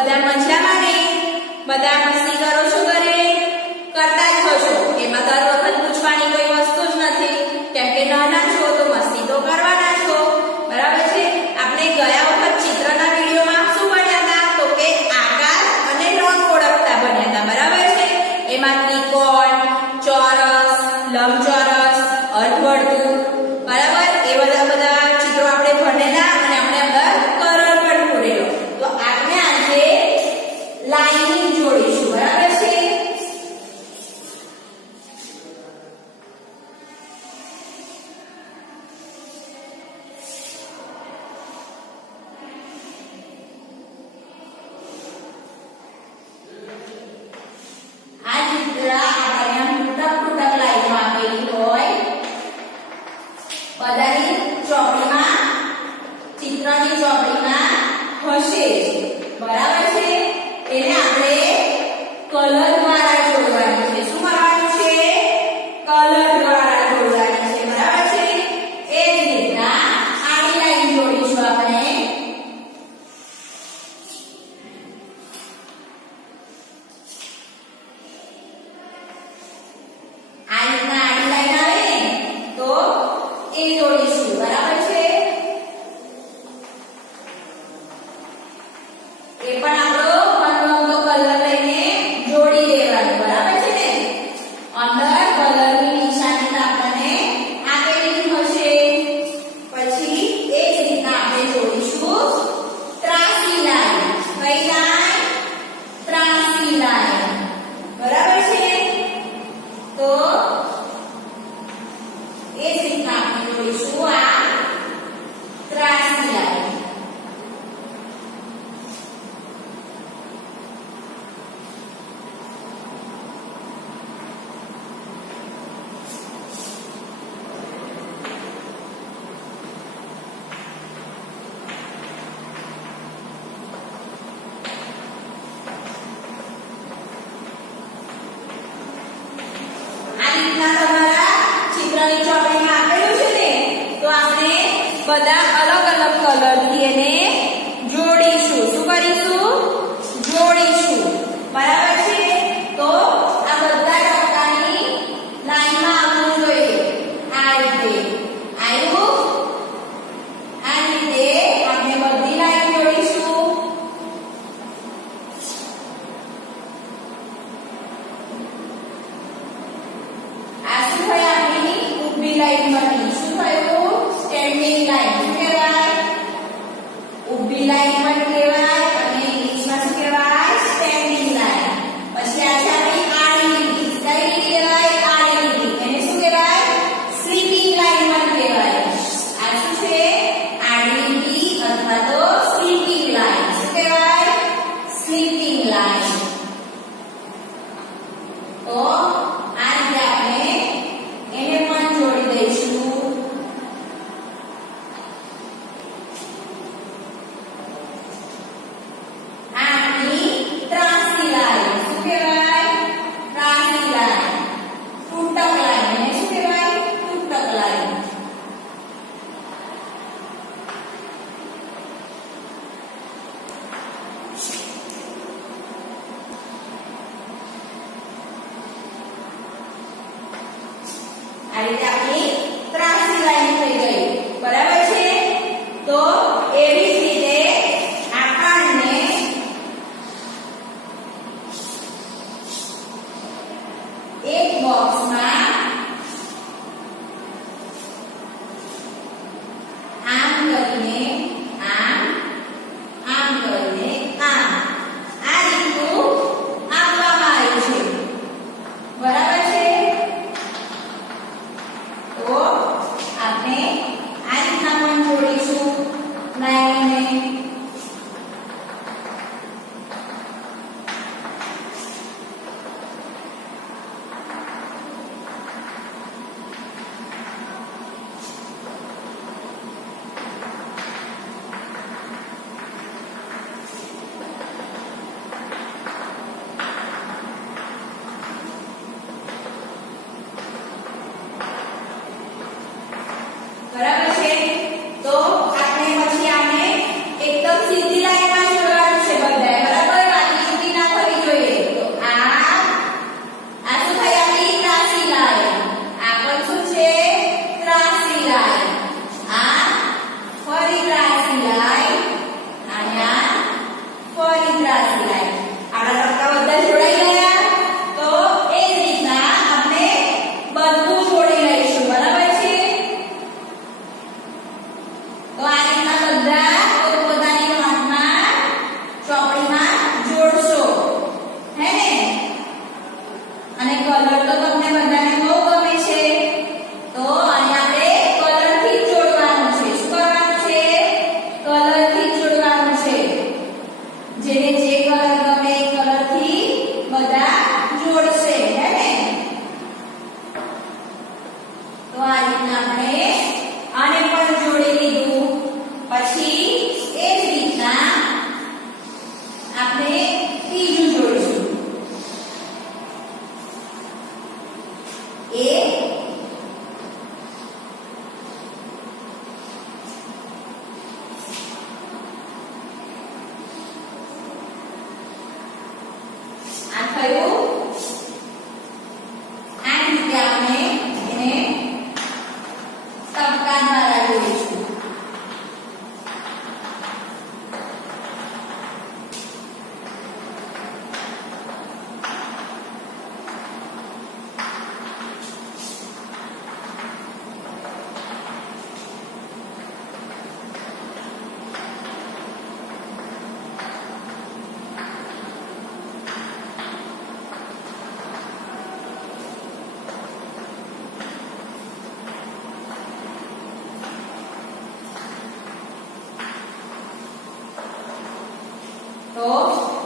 બધા મજામાં ને? બધા મસ્તી કરો છો ઘરે? કરતા જ હશો. એમાં દર વખત પૂછવાની કોઈ વસ્તુ જ નથી, કેમ કે નાના છો તો મસ્તી તો કરવાના છો, બરાબર છે? આપણે ગયા વખત ચિત્રના વિડિયોમાં શું ભણ્યા હતા? તો કે આકાર અને રંગ ઓળખતા ભણ્યા હતા, બરાબર છે? એમાં ત્રિકોણ, ચોરસ, લંબચોરસ, અર્ધવર્તુળ, બરાબર? એ બધા ચિત્રો આપણે ભણેલા અને આપણે અંદર કલર પણ પૂરેલો. તો આપણે આજે લાઈનિંગ જોડીશું, બરાબર છે? ચિત્રની ચોપડીમાં હશે, બરાબર છે? એને આપણે કલર દ્વારા જોડવાની છે. શું કરવાનું છે? કલર દ્વારા જોડવાની છે, બરાબર છે? એ જ રીતના આડી લાઈન જોડીશું આપણે. આ રીતના આડી લાઈન આવે ને તો એ જોડીશું, બરાબર છે? એ પણ આપણો મનગમતો કલર લઈને જોડી દેવાનો, બરાબર છે ને? અંદર કલરની નિશાની આપણને આપેલી હશે. પછી એ જ રીતના આપણે જોડીશું ત્રાસી લાઈન. કઈ લાઈન? ત્રાસી લાઈન, બરાબર છે? તો એ જ રીતના આપણે જોડીશું આ ત્રાસી લાઈન. તમારા ચિત્રની ચોપડીમાં આપેલું છે ને, તો આપણે બધા અલગ અલગ કલરથી એને જોડીશું. શું કરીશું? જોડીશું, બરાબર છે? તો આ બધા ટપકાની લાઈનમાં આવવું જોઈએ. આ રીતે આવ્યું. આ રીતે આપણે બધી લાઈન જોડીશું. લાઈન બની. શું થયું? Standing line. શું કહેવાય? ઊભી લાઈન પણ કહેવાય અને ઇંગ્લિશમાં શું કહેવાય? Standing line. પછી આ છે આપણી આડી લીટી. કઈ લીટી કહેવાય? આડી લીટી. એને શું કહેવાય? સ્લીપિંગ લાઈન પણ કહેવાય. આ શું છે? આડી લીટી અથવા તો સ્લીપિંગ લાઈન. શું કહેવાય? Sleeping line. તો આ રીતે આપણે એને પણ જોડી દઈશું. આપણી ત્રાસી લાઈન. શું કહેવાય? ત્રાસી લાઈન. તૂટક લાઈન. એને શું કહેવાય? તૂટક લાઈન. આ રીતે આપણી ત્રાસી લાઈન થઈ ગઈ, બરાબર છે? તો એવી જ રીતે આપણને એક બોક્સમાં આમ કરીને આમ, આમ કરીને આમ, આ રીતનું આપવામાં આવ્યું છે, બરાબર છે? થયું આ રીતે આપણે એને ટપકા દ્વારા જોઈશું તો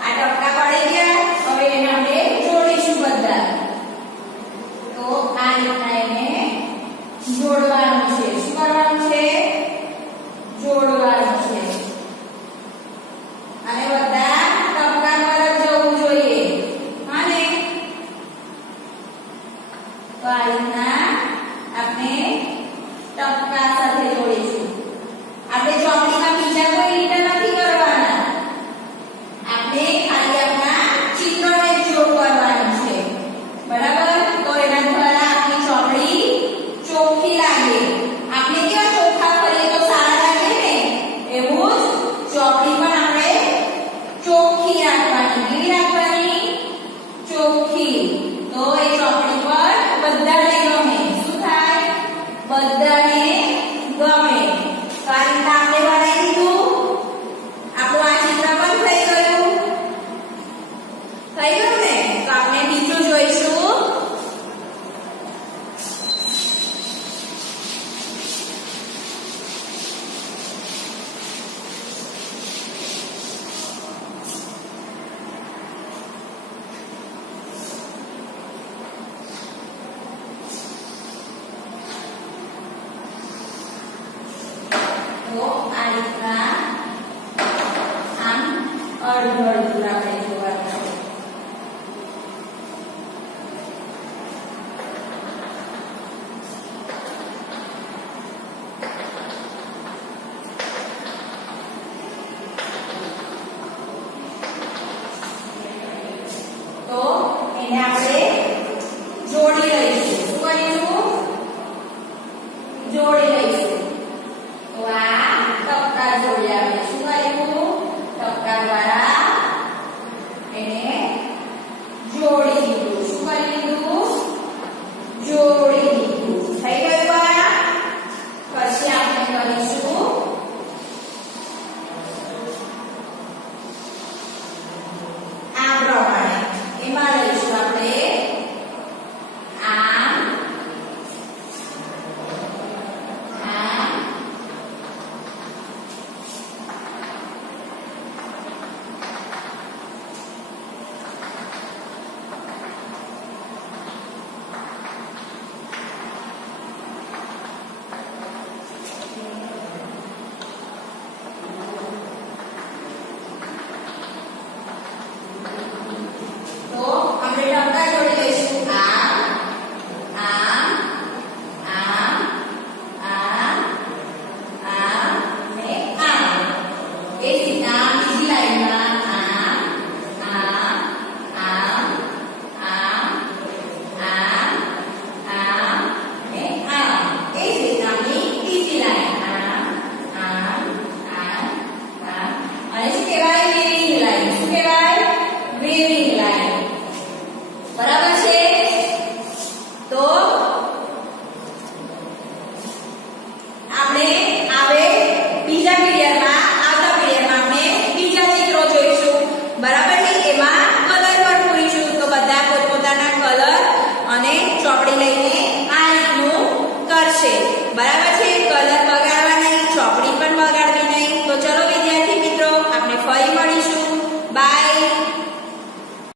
આ ટપકા પડી ગયા હવે એને આપણે જોડીશું બધા તો આ રીતના એને જોડવાનું છે શું કરવાનું છે જોડવાનું છે અને બધા ટપકા પર જ જવું જોઈએ હા ને તો આ રીતના આપણે ટપકા સાથે જોડીશું આપણે ચોકડીમાં બીજા કોઈ લીટા નથી કરવાના આપણે ખાલી આપણા ચિત્રને જોડ કરવાનું છે બરાબર તો એના દ્વારા આપણી ચોકડી ચોખ્ખી લાગે આપણે કેવા ચોખ્ખા કરીએ તો સારા લાગે ને એવું જ ચોકડી પણ આપણે ચોખ્ખી રાખવાની કેવી રાખવાની ચોખ્ખી તો એ ચોકડી પર બધાને ગમે શું થાય બધાને ગમે તો આ રીતે આપણે બનાવી દીધું આપણું આ ચિત્ર પણ થઈ ગયું ને તો આપણે બીજું જોઈશું તો આ રીતના આમ અડધો